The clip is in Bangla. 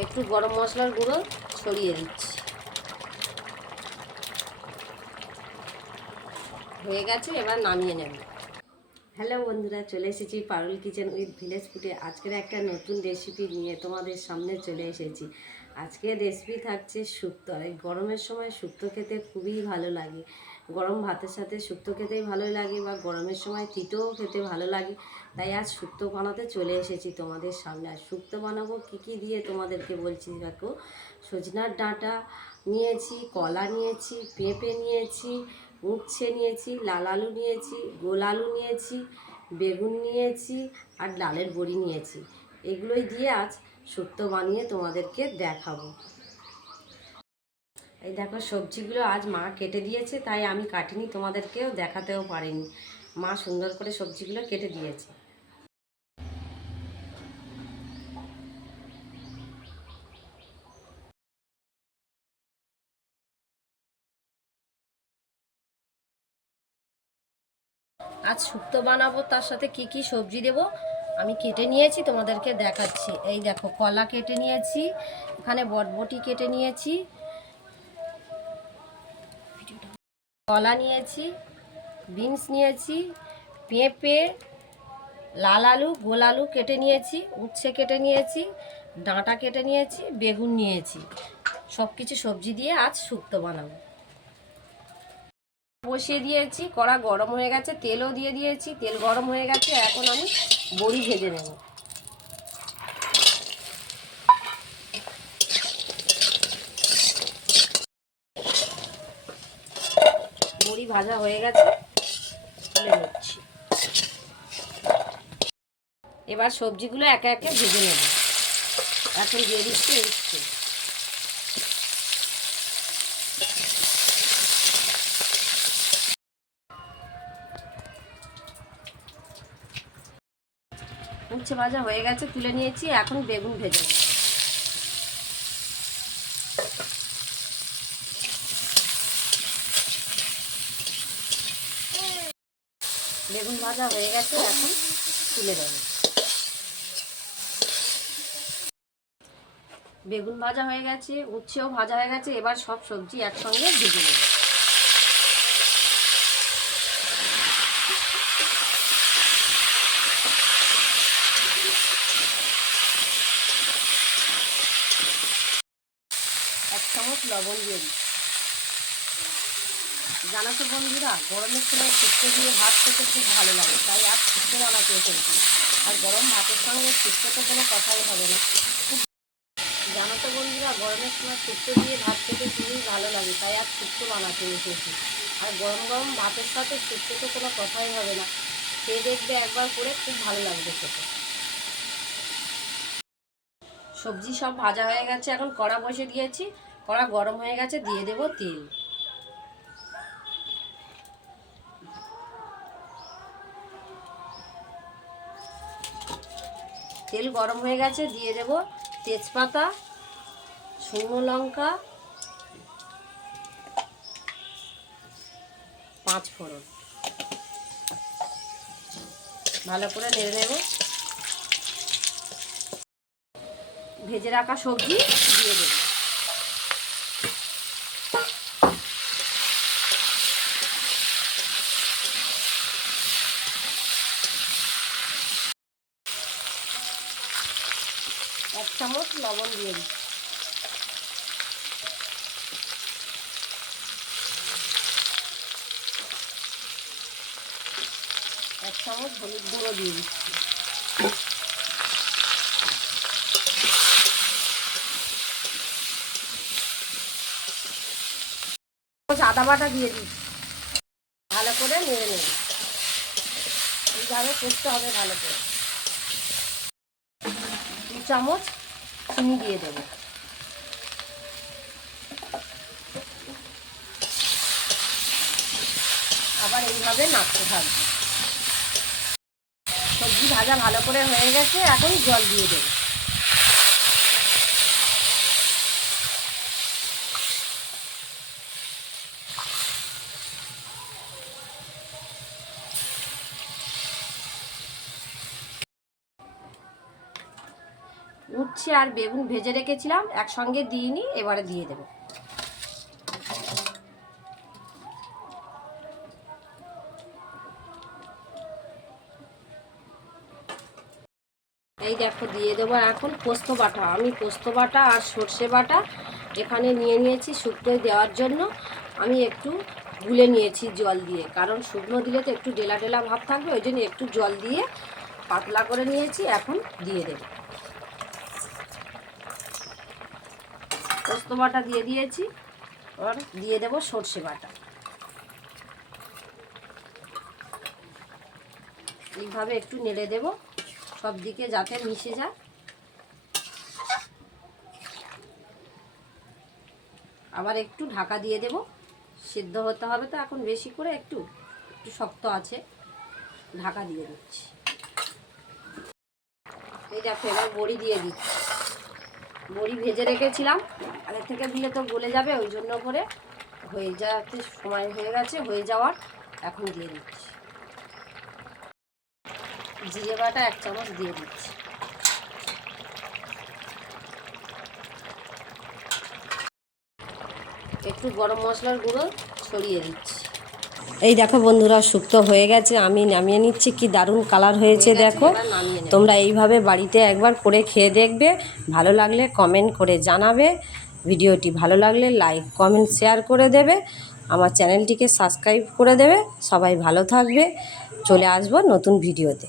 একটু গরম মশলার গুঁড়ো ছড়িয়ে দিচ্ছি। হয়ে গেছে, এবার নামিয়ে নেব। হ্যালো বন্ধুরা, চলে এসেছি পারুল কিচেন উইথ ভিলেজ ফুটে আজকের একটা নতুন রেসিপি নিয়ে তোমাদের সামনে চলে এসেছি। আজকের রেসিপি থাকছে শুক্তো। আর এই গরমের সময় শুক্তো খেতে খুবই ভালো লাগে। গরম ভাতের সাথে শুক্তো খেতেই ভালো লাগে বা গরমের সময় তিতোও খেতে ভালো লাগে। তাই আজ শুক্তো বানাতে চলে এসেছি তোমাদের সামনে। আর শুক্তো বানাবো কী কী দিয়ে তোমাদেরকে বলছি দেখো। সজনার ডাঁটা নিয়েছি, কলা নিয়েছি, পেঁপে নিয়েছি, উচ্ছে নিয়েছি, লাল আলু নিয়েছি, গোল আলু নিয়েছি, বেগুন নিয়েছি আর ডালের বড়ি নিয়েছি। এগুলোই দিয়ে আজ শুক্তো বানিয়ে তোমাদেরকে দেখাবো। এই দেখো, সবজিগুলো আজ মা কেটে দিয়েছে, তাই আমি কাটিনি, তোমাদেরকেও দেখাতেও পারিনি। মা সুন্দর করে সবজিগুলো কেটে দিয়েছে। আজ শুক্তো বানাবো, তার সাথে কি কি সবজি দেব? আমি কেটে নিয়েছি, তোমাদেরকে দেখাচ্ছি। এই দেখো, কলা কেটে নিয়েছি, এখানে বটবটি কেটে নিয়েছি। কলা নিয়েছি, বিনস নিয়েছি, পেঁপে, লাল আলু, গোল আলু কেটে নিয়েছি, উচ্ছে কেটে নিয়েছি, ডাঁটা কেটে নিয়েছি, বেগুন নিয়েছি। সব কিছু সবজি দিয়ে আজ শুক্তো বানাবো। বসিয়ে দিয়েছি, কড়া গরম হয়ে গেছে, তেলও দিয়ে দিয়েছি, তেল গরম হয়ে গেছে, এখন আমি বড়ি ভেজে নেব। বড়ি ভাজা হয়ে গেছে এবার সবজিগুলো একে একে ভেজে নেব। এখন দিয়ে দিচ্ছি উচ্ছে ভাজা হয়ে গেছে, তুলে নিয়েছি, এখন বেগুন ভেজে। বেগুন ভাজা হয়ে গেছে, এখন তুলে দেব বেগুন ভাজা হয়ে গেছে, উচ্ছেও ভাজা হয়ে গেছে, এবার সব সবজি একসঙ্গে ভেজে নেব এক চামচ লবণ দিয়ে দিই। জানো তো বন্ধুরা গরমের সময় শুক্তো দিয়ে ভাত খেতে খুব ভালো লাগে, তাই আজ শুক্তো বানাতে এসেছি। আর গরম ভাতের সঙ্গে শুক্তো তো কোনো কথাই হবে না। জানো তো বন্ধুরা গরমের সময় শুক্তো দিয়ে ভাত খেতে খুবই ভালো লাগে, তাই আজ শুক্তো বানাতে এসেছি। আর গরম গরম ভাতের সাথে শুক্তো তো কোনো কথাই হবে না। খেয়ে দেখবে একবার করে খুব ভালো লাগবে খেতে। সবজি সব ভাজা হয়ে গেছে, এখন কড়া বসে দিয়েছি। কড়া গরম হয়ে গেছে, দিয়ে দেবো তেল। তেল গরম হয়ে গেছে, দিয়ে দেব তেজপাতা, শুকনো লঙ্কা, পাঁচ ফোড়ন। ভালো করে নেড়ে নেব। ভেজে রাখা সবজি দিয়ে দেব। এক চামচ লবণ দিয়ে দিচ্ছি। এক চামচ হলুদ গুঁড়ো দিয়ে দিচ্ছি। আদা বাটা দিয়ে দিচ্ছি। ভালো করে নেড়ে নেব এইভাবে করতে হবে ভালো করে। চামচ চিনি দিয়ে দেব। আবার এইভাবে নাড়তে থাকবে। সবজি ভাজা ভালো করে হয়ে গেছে, এখন জল দিয়ে দেবো। উচ্ছে আর বেগুন ভেজে রেখেছিলাম, একসঙ্গে দিইনি, এবারে দিয়ে দেবো। এই দেখো, দিয়ে দেবো এখন পোস্ত বাটা। আমি পোস্ত বাটা আর সর্ষে বাটা এখানে নিয়ে নিয়েছি শুক্তোয় দেওয়ার জন্য। আমি একটু গুলে নিয়েছি জল দিয়ে, কারণ শুকনো দিলে তো একটু ডেলা ডেলা ভাব থাকবে, ওই জন্য একটু জল দিয়ে পাতলা করে নিয়েছি, এখন দিয়ে দেবো। পোস্ত বাটা দিয়ে দিয়েছি। এবার দিয়ে দেবো সর্ষে বাটা। এইভাবে একটু নেড়ে দেবো, সব দিকে যাতে মিশে যায়। আবার একটু ঢাকা দিয়ে দেব, সিদ্ধ হতে হবে তো এখন বেশি করে, একটু একটু শক্ত আছে, ঢাকা দিয়ে দিচ্ছি। এই দেখো, এবার বড়ি দিয়ে দিচ্ছি। বড়ি ভেজে রেখেছিলাম। আগে থেকে দিলে তো গলে যাবে, ওই জন্য করে হয়ে যাতে সময় হয়ে গেছে, হয়ে যাওয়ার এখন দিয়ে দিচ্ছি। জিরে বাটা এক চামচ দিয়ে দিচ্ছি। একটু গরম মশলার গুঁড়ো ছড়িয়ে দিচ্ছি। এই দেখো বন্ধুরা শুক্ত হয়ে গেছে। আমি নামিয়ে নিচ্ছি কি দারুণ কালার হয়েছে দেখো। তোমরা এইভাবে বাড়িতে একবার করে খেয়ে দেখবে। ভালো লাগলে কমেন্ট করে জানাবে। ভিডিওটি ভালো লাগলে লাইক কমেন্ট শেয়ার করে দেবে। আমার চ্যানেলটিকে সাবস্ক্রাইব করে দেবে। সবাই ভালো থাকবে। চলে আসব নতুন ভিডিওতে